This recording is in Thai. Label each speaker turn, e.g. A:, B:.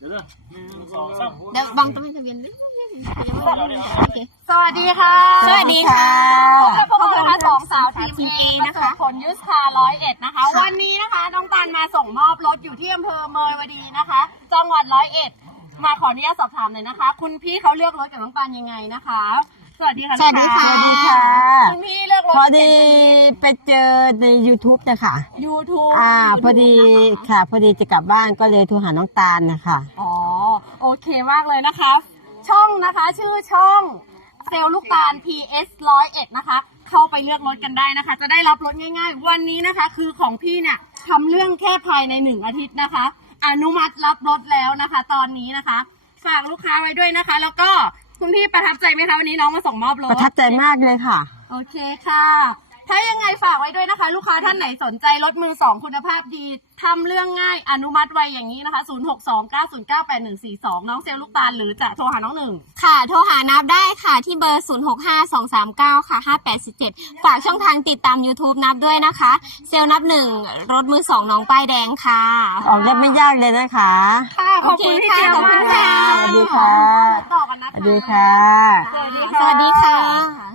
A: เดี๋ยวบังต้องให้ทะเบียนดิ
B: สวัสดีค่ะ
A: สวัสดีค่ะ
B: พวกเรานะคะ2 สาวทีมเอนะคะผลยุทธา101นะคะวันนี้นะคะน้องตาลมาส่งมอบรถอยู่ที่อำเภอเมยวดีนะคะจังหวัด101มาขออนุญาตสอบถามเลยนะคะคุณพี่เขาเลือกรถกับน้องตาลยังไงนะคะสวัสดีค่ะ
A: สวัสดีค่ะ
B: คุณพี่เลือกรถ
C: พอดีไปเจอใน YouTube นะคะ
B: YouTube
C: พอดีค่ะพอดีจะกลับบ้านก็เลยโทรหาน้องตาลนะคะ
B: อ๋อโอเคมากเลยนะคะช่องนะคะชื่อช่องเซลล์ลูกตาล PS 101นะคะเข้าไปเลือกรถกันได้นะคะจะได้รับรถง่ายๆวันนี้นะคะคือของพี่เนี่ยทำเรื่องแค่ภายใน1 อาทิตย์นะคะอนุมัติรับรถแล้วนะคะตอนนี้นะคะฝากลูกค้าไว้ด้วยนะคะแล้วก็คุณพี่ประทับใจไหมคะวันนี้น้องมาส่งมอบรถ
C: ประทับใจมากเลยค่ะ
B: โอเคค่ะถ้ายังไงฝากไว้ด้วยนะคะลูกค้าท่านไหนสนใจรถมือ2คุณภาพดีทำเรื่องง่ายอนุมัติไวอย่างนี้นะคะ0629098142น้องเซลล์ลูกตาลหรือจะโทรหาน้องหนึ่ง
A: ค่ะโทรหานับได้ค่ะที่เบอร์065239ค่ะ5847ฝากช่องทางติดตาม YouTube นับด้วยนะคะเซลล์นับ1รถมือ2น้องป้ายแดงค่ะ
C: ออกได้ไม่ยากเลยนะคะ
B: ค่ะขอบคุณค่ะ
C: ขอบคุณค่ะสวัสดีค่ะ
B: ต่อกันนะคะ
C: สวัสดีค่ะ
A: สวัสดีค่ะ